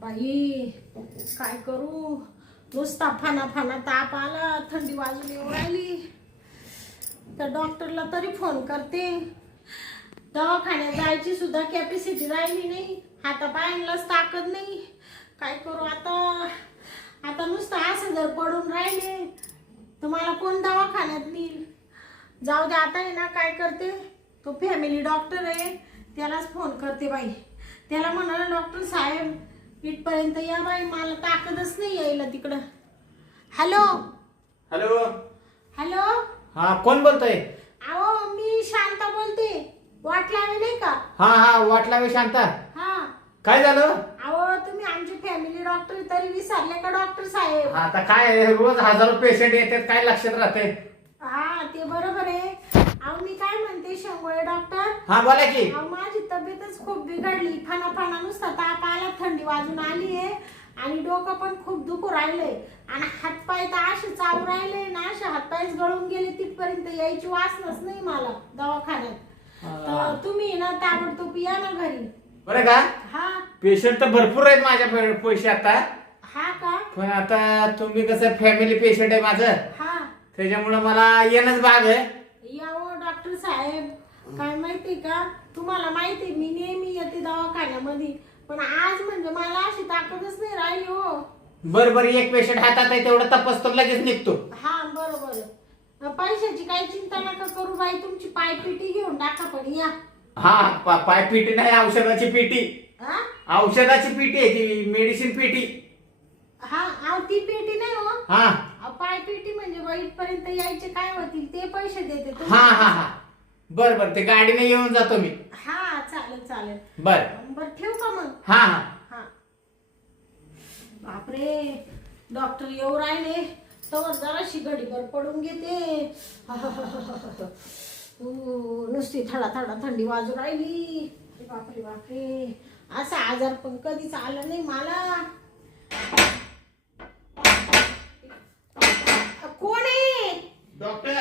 बाई काय करू, नुसता फाना फाना ताप आला, थंडी वाजून येऊ राहिली. त्या डॉक्टरला तरी फोन करते. दवाखान्यात जायची सुद्धा कॅपॅसिटी राहिली नाही, हातापायांनाच ताकद नाही. काय करू आता. आता नुसतं असं जर पडून राहिले तर मला कोण दवाखान्यात नेईल. जाऊ दे आता आहे ना, काय करते, तो फॅमिली डॉक्टर आहे त्यालाच फोन करते बाई. त्याला म्हणाला डॉक्टर साहेब इथपर्यंत या बाई, मला ताकदच नाही यायला तिकडं. Hello hello. हॅलो. हा कोण बोलतोय? अहो मी शांता बोलते, वाट लावे नाही का? हा वाटला शांता. हा काय झालं? अहो तुम्ही आमचे फॅमिली डॉक्टर तरी विसरले का डॉक्टर साहेब? आता काय रोज हजारो पेशंट येतात, काय लक्षात राहते? हा ते बरोबर आहे. अहो मी काय म्हणते शेंगोळे डॉक्टर. हा बोला की. अहो माझी तब्येतच खूप बिघडली, फाना फाना नुसता ताप आला, थंडी वाजून आली आहे आणि डोकं पण खूप दुखू राहिले आणि हातपाय तर असे चावू राहिले ना, असे हातपायच गळून गेले, तिथपर्यंत यायची वासनाच नाही मला दवाखान्यात. तर तुम्ही ना ताबडतोब या ना घरी. बरं का? हा. पेशंट तर भरपूर आहेत माझ्या पैसे आता. हा का? पण आता तुम्ही कसं फॅमिली पेशंट आहे माझं, हा. त्याच्यामुळे मला येणंच भाग आहे. यावं डॉक्टर साहेब. काय माहिती का, तुम्हाला माहिती मी नेहमी येते दवाखान्यामध्ये, पण आज म्हणजे मला अशी ताकदच नाही राहिली हो. बरं एक पेशंट हातात आहे तेवढा तपासतो, लगेच निघतो. हा बरोबर. पैशाची काही चिंता नका करू बाई, तुमची पायपिटी घेऊन टाका पण या. हा पाय पेटी नाही, औषधाची पेटी. हा. औषधाची पेटी आहे ती, मेडिसिन पेटी. हा अहो ती पेटी नाही हो. हा पायपिटी म्हणजे वाईट पर्यंत यायचे काय होतील ते पैसे देते तुम्ही. हा बरं ते गाडीने येऊन जातो मी. हा चालेल चालेल. बर ठेवू का मग? हा. बापरे, डॉक्टर येऊ राहिले तर जराशी घडीभर पडून घेते. नुसती थडा थडा थंडी वाजू राहिली. बापरे बापरे, असा आजार पण कधीच आला नाही मला. कोण आहे? डॉक्टर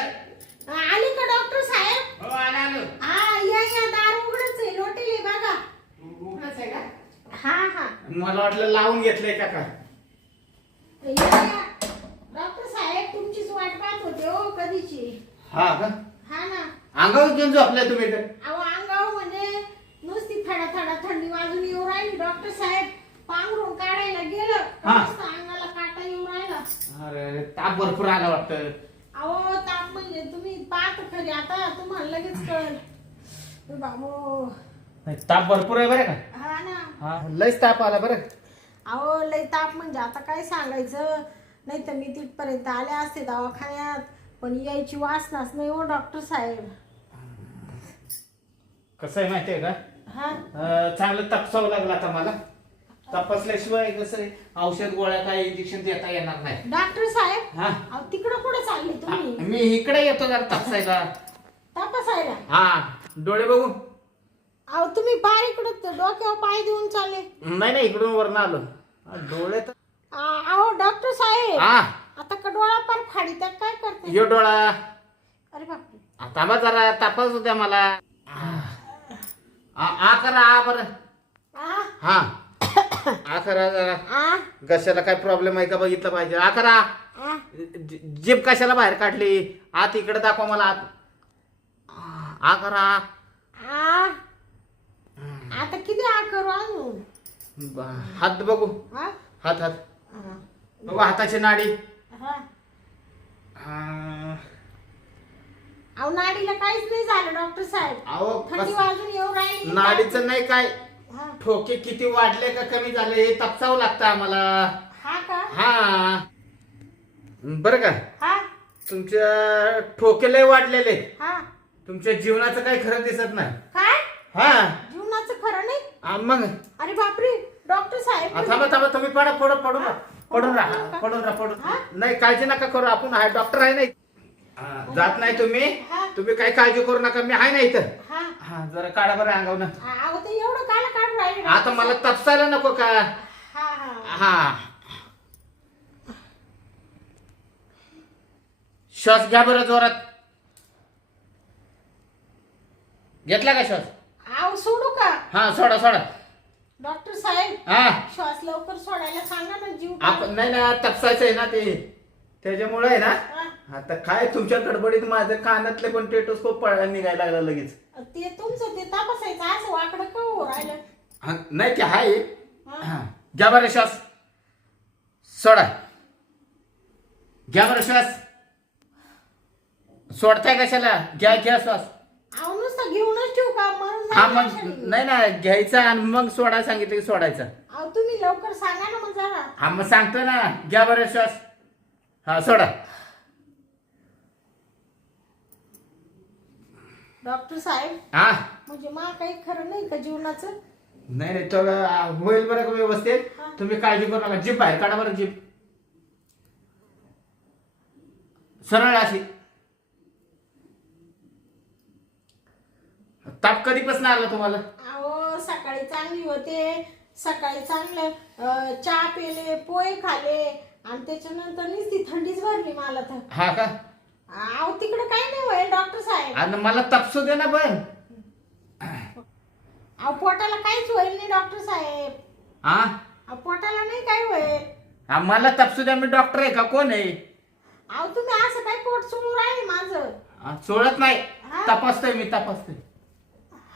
आले का डॉक्टर साहेब? हो आलो. हा या दार उघडच आहे, लोटेले बघा. उघडच आहे का? हा मला वाटलं लावून घेतलंय का काय. या. डॉक्टर साहेब तुमचीच वाट पाहत होते हो कधीची. हा का? हा ना. अंगावर घेऊन झोपलाय तुम्ही तर. अहो अंगावर म्हणजे नुसती थडा थडा थंडी वाजून येऊ राहिली डॉक्टर साहेब. पांघरून काढायला गेलं हा. नुसतं अंगाला काटा येऊ राहिला. अरे ताप भरपूर आला वाटतं. अहो ताप म्हणजे तुम्ही पाहत खरी आता, तुम्हाला लगेच कळेल. बाबो ताप भरपूर आहे बरं का. हा ना. हा लयच ताप आला बरं. अहो लय ताप म्हणजे आता काय सांगायचं. नाही तर मी तिथपर्यंत आले असते दवाखान्यात, पण यायची वासनाच नाही हो डॉक्टर साहेब. कसं आहे माहितीये का, हा. चांगलं तपासावं लागलं आता मला. तपासल्याशिवाय कसं आहे, औषध गोळ्या काय इंजेक्शन देता येणार नाही. डॉक्टर साहेब. हा अहो तिकडं कुठं चालले तुम्ही? मी इकडे येतो जरा तपासायला. तपासायला? हा डोळे बघू. अहो तुम्ही बारीकडं डोक्यावर पाय देऊन चालले. नाही इकडून वरनं आलो. डोळे तर अहो डॉक्टर साहेब. हा आता का डोळा पार फाडी तर काय करते? यो डोळा. अरे बापरे. आता बा जरा तपास द्या मला. आ करा आ बरं. हा आ करा जरा. घशाला काय प्रॉब्लेम आहे का बघितलं पाहिजे. आ करा. जीभ कशाला बाहेर काढली. आत इकडे दाखवा मला. आत आ करा. आता किती करू अजून? हात बघू. हात बघू हाताची नाडी. अहो नाडीला काहीच नाही झालं डॉक्टर साहेब. अहो थंडी वाजून येऊ राहिली. नाडीचं नाही काय, ठोके किती वाढले का कमी झाले हे तपासावं लागतं आम्हाला. हा का? हा बरं का, हा तुमच्या ठोके लय वाढलेले. हा. तुमच्या जीवनाचं काही खरं दिसत नाही. काय हा जीवनाचं खरं नाही? मग अरे बापरे डॉक्टर साहेब. थांबा तुम्ही पडून राहा. नाही काळजी नका करू, आपण आहे डॉक्टर आहे नाही. जात नाही तुम्ही काही काळजी करू नका, मी आहे ना इथं. हा जरा काढा बरं अंगावर. अहो ते एवढं काला काढून राहिले. आता मला तपासायला नको का. हा श्वास घ्या बरं जोरात. घेतला का श्वास? अहो सोडू का? हा सोडा. डॉक्टर साहेब हा श्वास लवकर सोडायला सांगा ना, जीव आपण नाही ना तपसायचं आहे ना ते, त्याच्यामुळे आहे ना. हा. आता काय तुमच्या गडबडीत माझ्या कानातले पण टेटोस्कोप निघायला लागला लगेच. ते तुमचं ते तपासायचं असं वाकडं का हो राहिलं. नाही ते आहे. हा. घ्या बरं श्वास, सोडा, घ्या बरं श्वास. सोडताय कशाला, घ्या घ्या श्वास. अहो नुसतं घेऊनच ठेवू का, मरून हा जाईल मग अशाने. नाही ना, घ्यायचा आणि मग सोडा सांगितलं की सोडायचा. अहो तुम्ही लवकर सांगा ना मग जरा. हा मग सांगतो ना, घ्या बरं श्वास, हा सोडा. डॉक्टर साहेब हा म्हणजे मला काही खरं नाही का जीवनाचं. नाही नाही तर होईल बरं का व्यवस्थित. हा. तुम्ही काळजी करू नका. जीभ बाहेर काढा बरं, जीभ सरळ अशी. ताप कधीपासून आला तुम्हाला? अहो सकाळी चांगली होते, सकाळी चांगलं चहा पिले, पोहे खाले आणि त्याच्यानंतर नुसती थंडीच भरली मला तर. हा का? अहो तिकडे काही नाही होईल डॉक्टर साहेब. आणि मला तपसू दे ना पण. अहो पोटाला काहीच होईल नाही डॉक्टर साहेब. हा अहो पोटाला नाही काय होईल. हा, मला तपसू द्या, मी डॉक्टर आहे का, कोण आहे? अहो तुम्ही असं काय पोट चुळून राहिले माझं. हा, सोडत नाही, हा. तपासतोय मी, तपासतोय.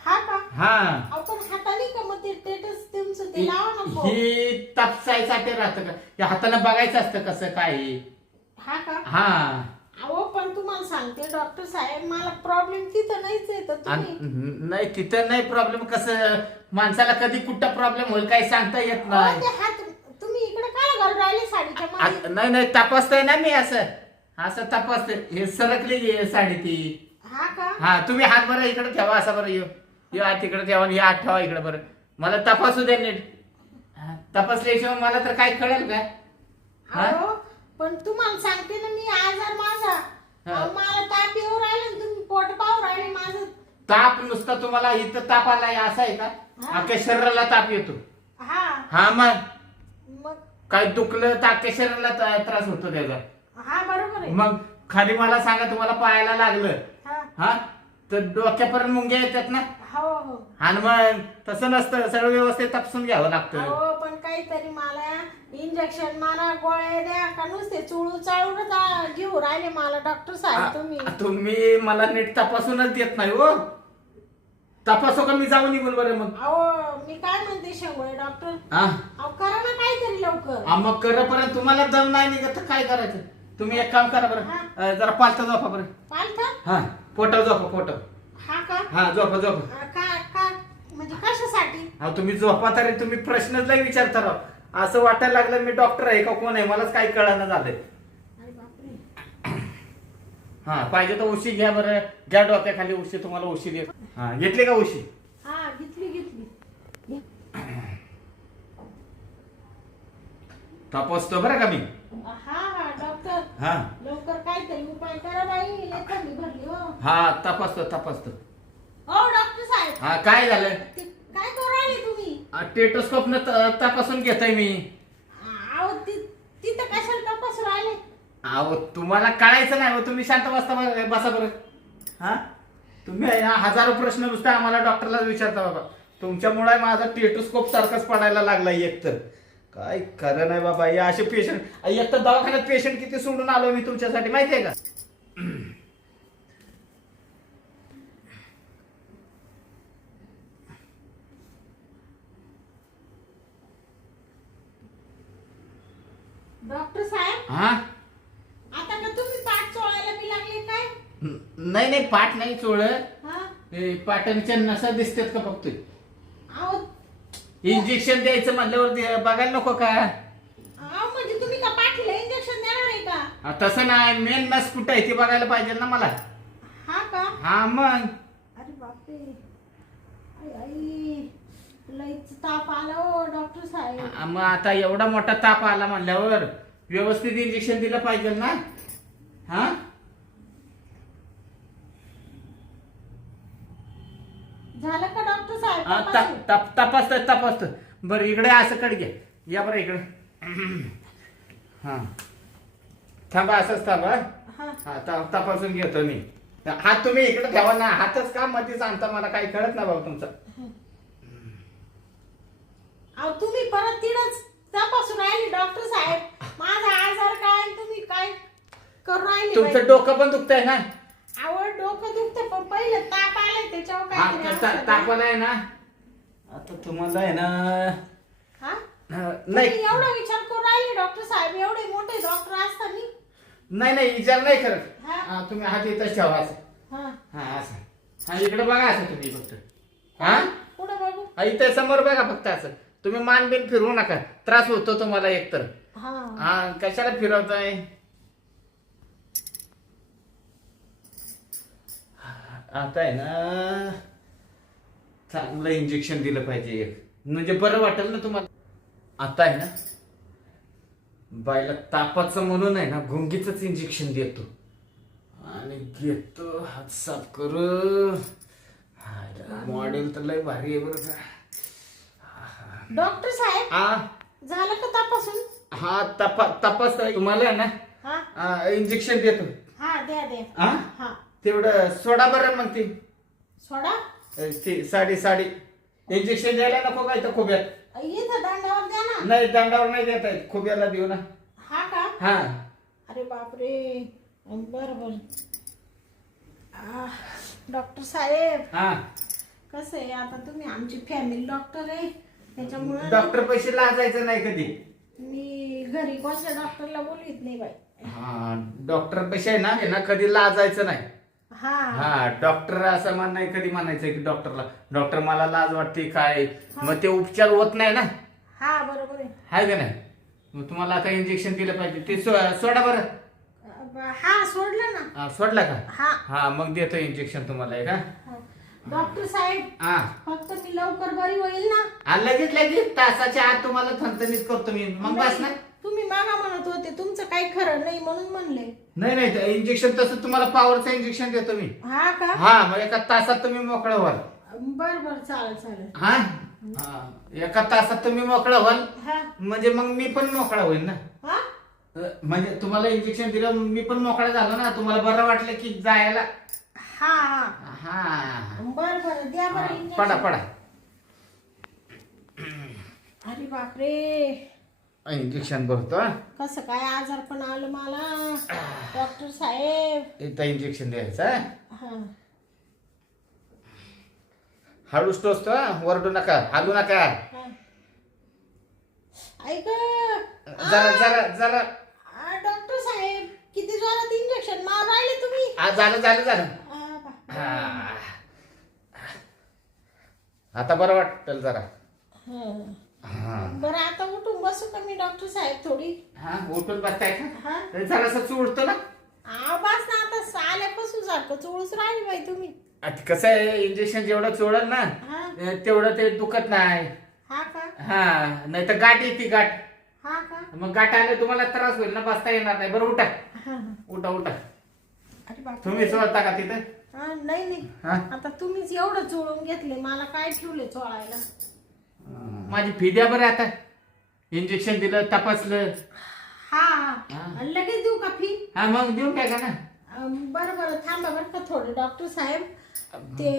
हा का? हा अहो पण हाताने का मग ते टेटस तुमचं ते लावा नको. ही तपसायसाठी राहतं का? या हाताने बघायचं असतं कसं काय आहे. हा का? हा अहो पण तुम्हाला सांगते डॉक्टर साहेब, मला प्रॉब्लेम तिथं नाहीच आहे तर तुम्ही. नाही तिथं नाही प्रॉब्लेम. कसं माणसाला कधी कुठं प्रॉब्लेम होईल काही सांगता येत अहो, नाही. ते हात तुम्ही इकडे काय घालून राहिले साडीच्या मध्ये. नाही नाही तपासतोय ना मी, असं असं तपासतोय. हे सरकली आहे साडी ती. हा का? हा तुम्ही हात बरं इकडे ठेवा, असा बरं यो हात तिकडे ठेवा आणि हे हात ठेवा इकडे बरं. मला तपासू दे नीट. हा, तपासल्याशिवाय मला तर काय कळेल का? हा? अहो पण तुम्हाला सांगते ना मी, आजार माझा. हा. अहो, मला ताप येऊ राहिला आणि तुम्ही पोट पाहू राहिले माझं. ताप नुसता तुम्हाला इथं ताप आलाय असं आहे का? हा. अख्ख्या शरीराला ताप येतो. हा हा मग मग काय दुखलं तर अख्ख्या शरीराला त्रास होतो त्याचा. हा बरोबर आहे. मग खाली मला सांगा, तुम्हाला पायाला लागलं हा हा तर डोक्यापर्यंत मुंग्या येतात ना. हो हो. आणि मग तसं नसतं, सगळं व्यवस्थित तपासून घ्यावं लागतं. अहो पण काहीतरी मला इंजेक्शन मारा, गोळ्या द्या का नुसते चुळू चाळूनच घेऊ राहिले मला डॉक्टर साहेब तुम्ही. तुम्ही मला नीट तपासूनच देत नाही हो. तपासू का मी जाऊ निघून बरं मग? अहो मी काय म्हणते शेंगोळे डॉक्टर, हा अहो करा ना काहीतरी लवकर. हा, मग करेपर्यंत तुम्हाला दम नाही निघत तर काय करायचं? तुम्ही एक काम करा बरं, जरा पालथा झोपा बरं. पालथा? हा पोटावर झोपा, पोटावर. हा का? हा झोपा झोपा. का का म्हणजे कशासाठी? हा तुम्ही झोपा तरी तुम्ही प्रश्नच नाही विचारता राव. असं वाटायला लागलं मी डॉक्टर आहे का कोण आहे, मलाच काही कळायला झालंय. अरे बापरे. हा पाहिजे तर उशी घ्या बरं, घ्या डोक्याखाली उशी, तुम्हाला उशी दे. हा घेतली का उशी? हा घेतली घेतली. तपासतो बरं का मी. हा हा डॉक्टर हा लवकर काहीतरी उपाय करा बाई, लय थंडी भरली हो. हा तपासतो तपासतो. हो डॉक्टर साहेब, हा काय झालं? ते काय करू राहिले तुम्ही? टेटोस्कोप न तपासून घेतोय मी. अहो तिथं कशाला तपासू राहिले? अहो तुम्हाला कळायचं नाही हो, तुम्ही शांत बसा बरं. हा तुम्ही आहे ना हजारो प्रश्न नुसते आम्हाला डॉक्टरला विचारता बाबा. तुमच्यामुळे माझा टेटोस्कोप सारखाच पडायला लागला. एक तर काय खरं नाही बाबा, हे असे पेशंट. एक तर दवाखान्यात पेशंट किती सोडून आलो मी तुमच्यासाठी माहितीये का? डॉक्टर साहेब हा आता का तुम्ही पाठ चोळायला बी लागले काय? नाही नाही पाठ नाही चोळ. हा पाटणच्या नसा दिसतात का बघतोय. अहो इंजेक्शन द्यायचं म्हणल्यावर बघायला नको का? अहो म्हणजे तुम्ही का पाठीला इंजेक्शन देणार आहे का? तसं नाही, मेन नस कुठं आहे ते बघायला पाहिजे ना मला. हा का? हा मग अरे बापरे. आई आई लईच ताप आला हो डॉक्टर साहेब. मग आता एवढा मोठा ताप आला म्हणल्यावर व्यवस्थित इंजेक्शन दिलं पाहिजे ना. हा झालं का डॉक्टर साहेब तपासून? तपासत बरं. इकडे असं कड घ्या, या बरं इकडे. हा थांबा, असंच थांबा. हा हा तपासून घेतो मी. हात तुम्ही इकडे ठेवा ना, हातच का मध्येच आणता, मला काही कळत ना भाऊ तुमचं. अहो तुम्ही परत तिडच तपासून राहिली डॉक्टर साहेब. माझा आजार काय आणि तुम्ही काय करू राहिले बाई? तुमचं डोकं पण दुखतंय ना? आवड डोकं दुखतं पण पहिलं ताप आलाय त्याच्यावर काय तापाला आहे ना आता तुम्हाला आहे ना. हा नाही एवढा विचार करू राहिले डॉक्टर साहेब. एवढे मोठे डॉक्टर असताना नाही विचार नाही करत. हा. तुम्ही हात इथंच ठेवा असं. हा हा असं. हा इकडे बघा असं तुम्ही फक्त. हा पुढे बघू. इथे समोर बघा फक्त असं. तुम्ही मान बिन फिरवू नका. त्रास होतो तुम्हाला एकतर. हा कशाला फिरवताय? आता आहे ना चांगलं इंजेक्शन दिलं पाहिजे एक, म्हणजे बरं वाटेल ना तुम्हाला. आता आहे ना बायला तापाचं म्हणून आहे ना गुंगीच इंजेक्शन देतो आणि घेतो हात साफ करू. मॉडेल तर लय भारी आहे बरं का. डॉक्टर साहेब हा झालं का तपासून? हा तपास तुम्हाला आहे ना हा इंजेक्शन देतो. हा द्या द्या. हा हा तेवढं सोडा बरं मग ती सोडा. ती साडी इंजेक्शन द्यायला नको का इथं खोब्यात? इथं दांडावर द्या ना. नाही दांडावर नाही देता येत, खोब्याला देऊ ना. हा का? हा अरे बापरे. बरोबर. डॉक्टर साहेब हा कसं आहे आता तुम्ही आमची फॅमिली डॉक्टर आहे त्याच्यामुळे डॉक्टर पैसे लाजायचं नाही कधी. मी घरी कोणत्या डॉक्टरला बोलवीत नाही बाई. हा डॉक्टर पैसे आहे ना कधी लाजायचं नाही. हा हा डॉक्टर असं म्हण नाही कधी म्हणायचं की डॉक्टर मला लाज वाटते काय, मग ते उपचार होत नाही ना. हा बरोबर आहे. हाय का नाही? मग तुम्हाला आता इंजेक्शन दिलं पाहिजे ते सोडा बरं. हा सोडलं ना. सोडला का? हा हा मग देतो इंजेक्शन तुम्हाला आहे का. डॉक्टर साहेब हा फक्त मी लवकर बरी होईल ना. लगेच तासाच्या आत तुम्हाला थंतनीत करतो मी, मग बस ना. तुम्ही मागा म्हणत होते तुमचं काही खरं नाही म्हणून म्हणले. नाही इंजेक्शन तसं तुम्हाला पॉवरचं इंजेक्शन देतो मी. हा का? हा मग एका तासात तुम्ही मोकळं व्हाल. बर चालेल. हा एका तासात तुम्ही मोकळं व्हाल हा म्हणजे मग मी पण मोकळा होईल ना. हा म्हणजे तुम्हाला इंजेक्शन दिलं मी पण मोकळा झालो ना, तुम्हाला बरं वाटलं की जायला. हा हा बर द्या बरं इंजेक्शन. पडा अरे बापरे. इंजेक्शन भरतो. कसं काय आजार पण आलं मला डॉक्टर साहेब. इथं इंजेक्शन द्यायचं. हा हळूच टोचतो, वरडू नका, हालू नका. हा. ऐक जरा डॉक्टर साहेब किती जोरात इंजेक्शन मार राहिले तुम्ही. झालं. हा. आता बरं वाटेल जरा. हा. बरं आता उठून बसू का मी डॉक्टर साहेब थोडी. हा उठून बसताय का? हा जरासं चुळतो ना. बस ना आता आल्यापासून सारखं चोळूच राहिली बाई तुम्ही. आता कसं आहे इंजेक्शन जेवढं चोळल ना हा तेवढं ते दुखत नाही. हा का? हा नाही तर गाठ येते गाठ. हा का? मग गाठ आले तुम्हाला त्रास होईल ना, बसता येणार नाही. बरं उठा हा. उठा. अरे बापरे. तुम्ही चोळता का तिथं? नाही हा आता तुम्हीच एवढं चोळून घेतले मला काय ठेवले चोळायला. माझी फी द्या बरं आता. इंजेक्शन दिलं तपासलं. हा लगेच देऊ का फी? हा मग देऊन टाका ना. बरं थांबा बरं का थोडं डॉक्टर साहेब. ते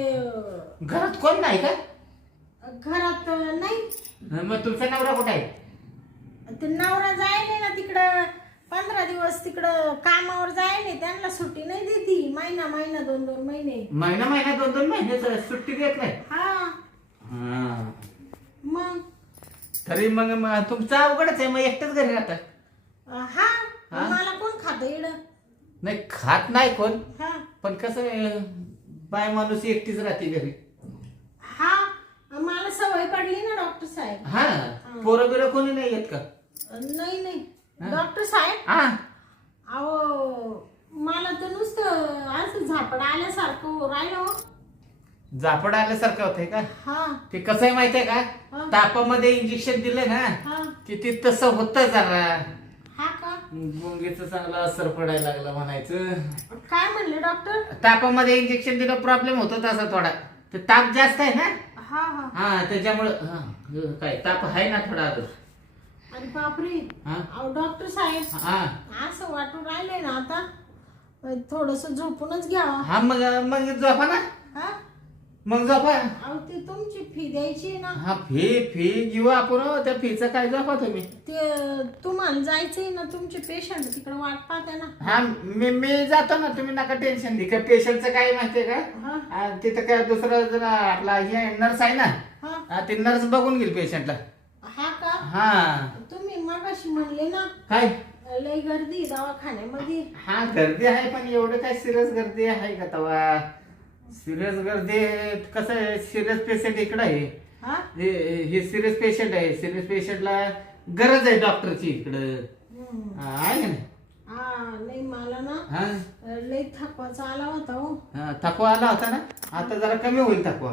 घरात कोण नाही का? घरात नाही. मग तुमचा नवरा कुठे आहे? ते नवरा जायले ना तिकडं 15 दिवस तिकडं कामावर जायले. त्यांना सुट्टी नाही देती. महिना 2 महिने. महिना 2 महिने सुट्टी देत नाही. हा मग तरी मग तुमचं अवघडच आहे. मग एकटंच घरी राहता? हा मला कोण खात इड? नाही खात नाही कोण, हा पण कसं बाय माणूस एकटीच राहते घरी. हा मला सवय पडली ना डॉक्टर साहेब. हा पोरं बिरं कोणी नाही येत का? नाही डॉक्टर साहेब. हा अहो मला तर नुसतं असं झापड आल्यासारखं राहिलं. झापड आल्यासारखं होतंय का? हा ते कसं आहे माहितीये का? तापामध्ये इंजेक्शन दिलं ना हा की ते तसं होतं जरा. हा का? गुंगीचं चांगला असर पडायला लागला म्हणायचं. काय म्हणले डॉक्टर? तापामध्ये इंजेक्शन दिलं प्रॉब्लेम होतो तसा थोडा. ते ताप जास्त आहे ना. हा हा त्याच्यामुळं काय ताप आहे ना थोडा अजून. अरे बापरे. हा अहो डॉक्टर साहेब हा असं वाटून राहिलंय ना आता थोडस झोपूनच घ्यावं. हा मग झोपा ना. हा मग झोपा. अहो ते तुमची फी द्यायची ना. हा फी घेऊ आपण हो. त्या फीचं काय झोपा तुम्ही. ते तुम्हाला जायचंय ना, तुमचे पेशंट तिकडे वाट पाहते ना. हा मी जातो ना, तुम्ही नका टेन्शन घे. पेशंटचं काय माहितीये का, तिथं काय दुसरा जरा आपला हे नर्स आहे ना, ती नर्स बघून घेईल पेशंटला. हा का? हा तुम्ही मगाशी म्हणले ना काय लय गर्दी दवाखान्यामध्ये. हा गर्दी आहे, पण एवढं काय सिरियस गर्दी आहे का तवा. सिरियस गर्दी कसं आहे, सिरियस पेशंट इकडं आहे. हे सिरियस पेशंट आहे. सिरियस पेशंटला गरज आहे डॉक्टरची इकडं आहे ना. नाही मला ना लय थकवाचा आला होता हो. थकवा आला होता ना, आता जरा कमी होईल थकवा.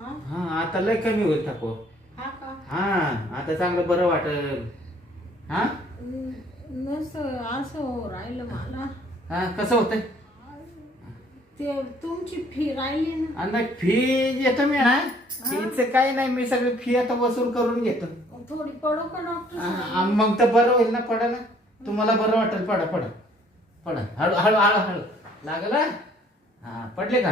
हा आता लय कमी होईल थकवा. हा आता चांगलं बरं वाटेल. हा असं राहिलं मला. हा कसं होतंय. ते तुमची फी राहिली ना. नाही फी येतो मी ना, फीचं काही नाही, मी सगळी फी आता वसूल करून घेतो. थोडी पडो का डॉक्टर. मग तर बरं होईल ना. पडा ना, तुम्हाला बरं वाटेल. पडा पडा पडा, हळू हळू हळू हळू लागला. हा पडले का.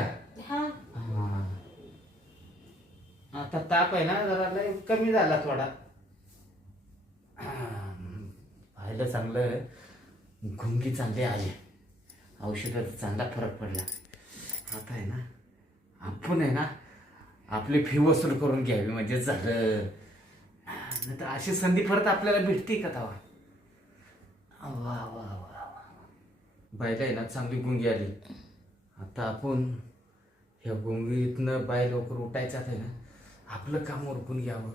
आता ताप आहे ना जरा लय कमी झाला थोडा. पाहिलं चांगलं, घुंगी चांगली आली, औषधाचा चांगला फरक पडला. आता आहे ना आपण आहे ना आपली फी वसूल करून घ्यावी म्हणजे झालं. नाही तर अशी संधी परत आपल्याला भेटते का तवा. वा वा वा बायला आहे ना चांगली गुंगी आली. आता आपण ह्या गुंगीतनं बाय लवकर उठायचं आहे ना, आपलं काम उरकून घ्यावं.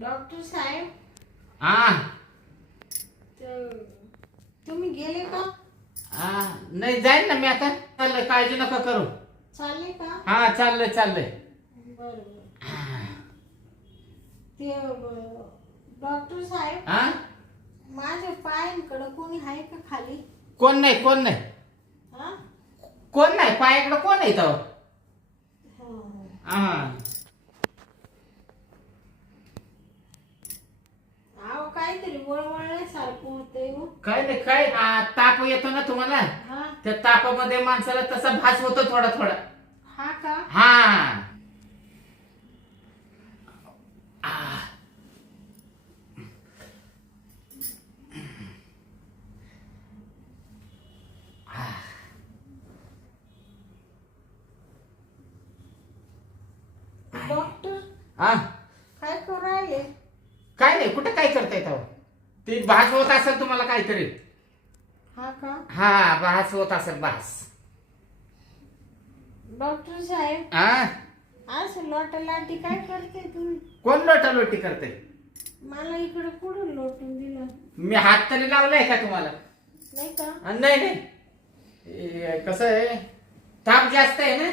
डॉक्टर साहेब तुम्ही गेले का. नाही जाईल ना मी आता. चाललंय, काळजी नका करू. चालले का. हा चाललंय. बरोबर. ते डॉक्टर साहेब माझ्या पायांकडे कोणी आहे का खाली. कोण नाही कोण नाही पायाकडे कोण आहे तो. काहीतरी वळवळल्यासारखं होतंय. काय नाही काय ताप येतो ना तुम्हाला, त्या तापामध्ये माणसाला तसा भास होतो थोडा थोडा. हा का. हा डॉक्टर काय करू राहिले. काय नाही, कुठं काय करताय तेव्हा. ती भास होत असेल तुम्हाला काहीतरी. हा का. हा भास होत असेल भास. डॉक्टर साहेब असं लोटालाटी काय करते तुम्ही. कोण लोटालोटी करते. मला इकडे कुठून लोटून दिलं. मी हात तरी लावलाय का तुम्हाला. नाही का. नाही कसं आहे, ताप जास्त आहे ना,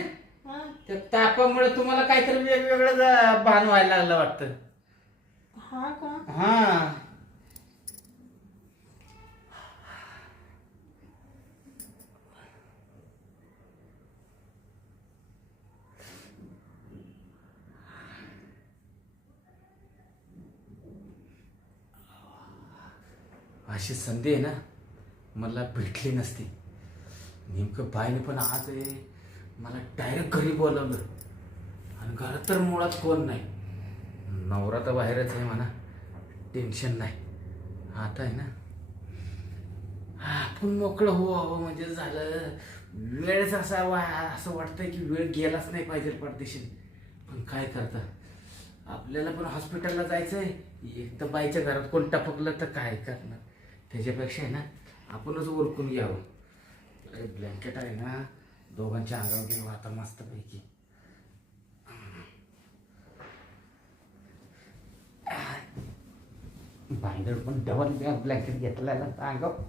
त्या तापामुळे तुम्हाला काहीतरी वेगवेगळं भान व्हायला लागलं वाटतं. हा का. हा अशी संधी आहे ना मला भेटली नसती. नेमकं बाईने पण आज मला डायरेक्ट घरी बोलवलं, आणि घरात तर मुळात कोण नाही. नवरा तर बाहेरच आहे म्हणा, टेन्शन नाही. आता आहे ना आपण मोकळं हवं म्हणजे झालं. वेळच असावा असं वाटतंय की वेळ गेलाच नाही पाहिजे परदेशी. पण काय करता, आपल्याला पण हॉस्पिटलला जायचंय. एक तर बाईच्या घरात कोण टपकलं तर काय करणार. त्याच्यापेक्षा आहे ना आपणच ओळखून घ्यावं. ब्लँकेट आहे ना दोघांच्या अंगावर घेऊ आता मस्तपैकी. बांधड पण डबल ब्लँकेट घेतलेला अंगावर.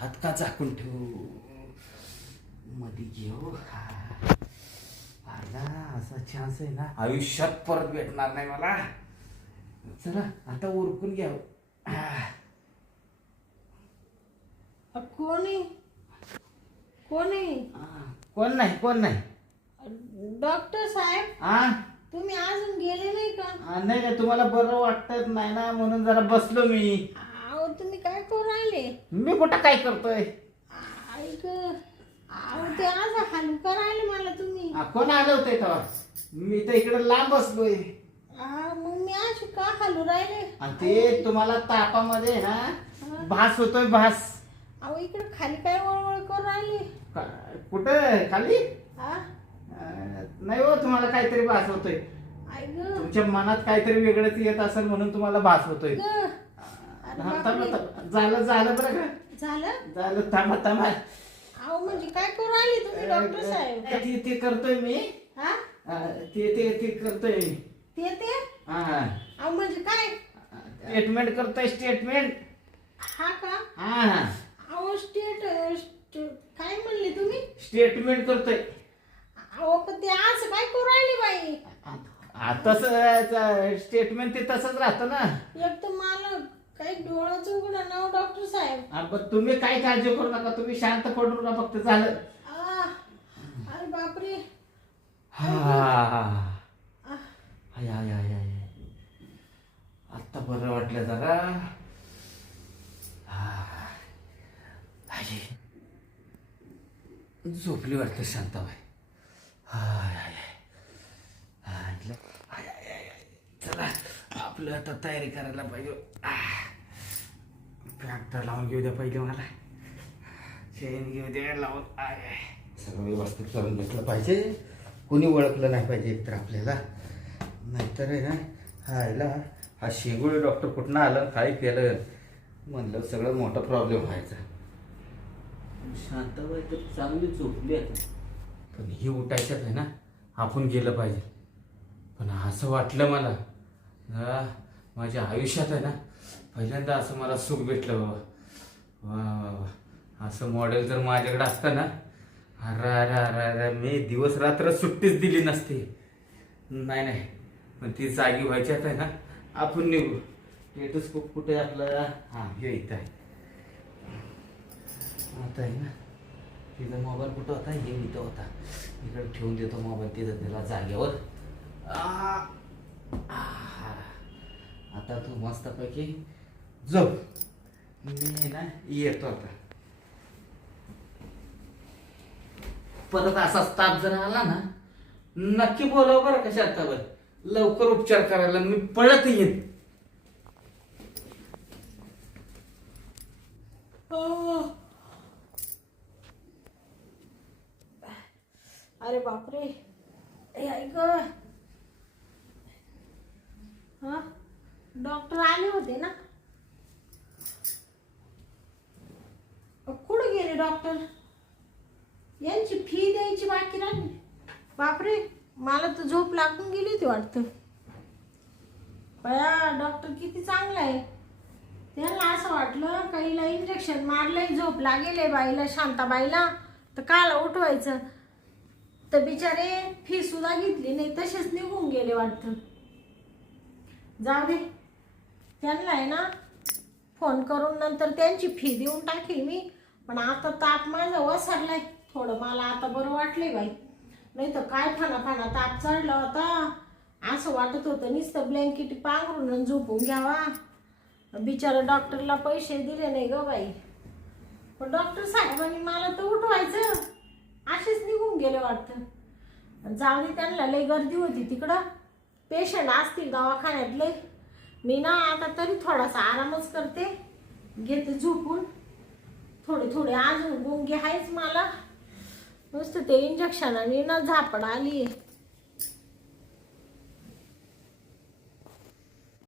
हात का झाकून ठेवू मध्ये घेऊ. आला असा चान्स आहे ना आयुष्यात परत भेटणार नाही मला. चला आता उरकून घ्यावं. कोणी कोण आहे? कोण नाही कोण नाही. डॉक्टर साहेब हा तुम्ही अजून गेले नाही का? नाही नाही, तुम्हाला बरं वाटत नाही ना म्हणून जरा बसलो मी. अहो तुम्ही काय करू राहिले? मी कुठं काय करतोय? ऐक अहो ते आज हलका राहिले मला तुम्ही. कोण आलं होतं तेव्हा? मी तर इकडे लांब बसलोय. मग मी अशी का हलू राहिले? आणि ते तुम्हाला तापामध्ये ना भास होतोय भास. अहो इकडे खाली काय वळवळ करू राहिली? कुठं खाली? हा नाही हो, तुम्हाला काहीतरी भास होतोय. ऐक तुमच्या मनात काहीतरी वेगळंच येत असेल म्हणून तुम्हाला भास होतोय. झालं झालं बरं का? झालं. थांबा थांबा. अहो म्हणजे काय करू राहिले तुम्ही डॉक्टर साहेब? ते करतोय मी. हा ते करतोय. ते हा अहो म्हणजे काय? स्टेटमेंट करतोय स्टेटमेंट. हा का? हा अहो काय म्हणले तुम्ही? स्टेटमेंट करतोय. अहो पण ते आज काय करू राहिली बाई? तसं स्टेटमेंट ते तसंच राहतं ना. एक तर मला काही डोळाचं उघडा ना डॉक्टर साहेब. पण तुम्ही काही काळजी करू नका, तुम्ही शांत पडू नका, फक्त झालं. अरे बापरे. आता बरं वाटलं जरा. झोपली वाटतं शांताबाई. चला आपलं आता तयारी करायला पाहिजे. पॅक तर लावून घेऊ द्या पहिले मला. चेन घेऊ द्या लावून. सगळं व्यवस्थित करून घेतलं पाहिजे, कोणी ओळखलं नाही पाहिजे एकतर आपल्याला. नाहीतर आहे ना हा शेगुळे डॉक्टर कुठनं आलं काय केलं म्हणलं सगळं मोठा प्रॉब्लेम व्हायचा. शांताबाई तर चांगली झोपली आता, पण ही उठायच्यात आहे ना आपण गेलं पाहिजे. पण असं वाटलं मला माझ्या आयुष्यात आहे ना पहिल्यांदा असं मला सुख भेटलं बाबा. वा असं मॉडेल जर माझ्याकडे असतं ना, अरे मी दिवस रात्र सुट्टीच दिली नसती. नाही पण ती जागी व्हायच्यात आहे ना आपण निघू. स्टेटस्कोप कुठे आपला? हे इथं आहे. आता आहे ना तिचा मोबाईल कुठं होता? हे इथं होता. इकडे ठेवून देतो मोबाईल तिथं त्याला जागेवर. आता तू मस्तपैकी झोप. मी ना येतो आता. परत असाच ताप जर आला ना नक्की बोलाव बरं का शांताबाई. लवकर उपचार करायला मी पळत येईन. अरे बापरे. ऐक डॉक्टर आले होते ना? कुठं गेले डॉक्टर? यांची फी द्यायची बाकी राहिली. बापरे मला तर झोप लागून गेली होती वाटतं. बया डॉक्टर किती चांगला आहे. त्यांना असं वाटलं काहीला इंजेक्शन मारलंय झोप लागेल बाईला शांताबाईला तर काला उठवायचं. तर बिचारे फी सुद्धा घेतली नाही, तसेच निघून गेले वाटतं. जाऊ दे, त्यांना आहे ना फोन करून नंतर त्यांची फी देऊन टाकेल मी. पण आता ताप माझा वसरलाय थोडं, मला आता बरं वाटलंय बाई. नाही तर काय फाना ताप चढला होता. असं वाटत होतं नुसतं ब्लँकेट पांघरून झोपून घ्यावा. बिचारा डॉक्टरला पैसे दिले नाही ग बाई. पण डॉक्टर साहेबांनी मला तर उठवायचं, असेच निघून गेले वाटतं. जाऊ दे, त्यांना लय गर्दी होती तिकडं, पेशंट असतील दवाखान्यातले. मी ना आता तरी थोडासा आरामच करते, घेते झोपून. थोडे अजून गुंगे आहेच मला. नुसतं ते इंजेक्शनाने ना झापड आली.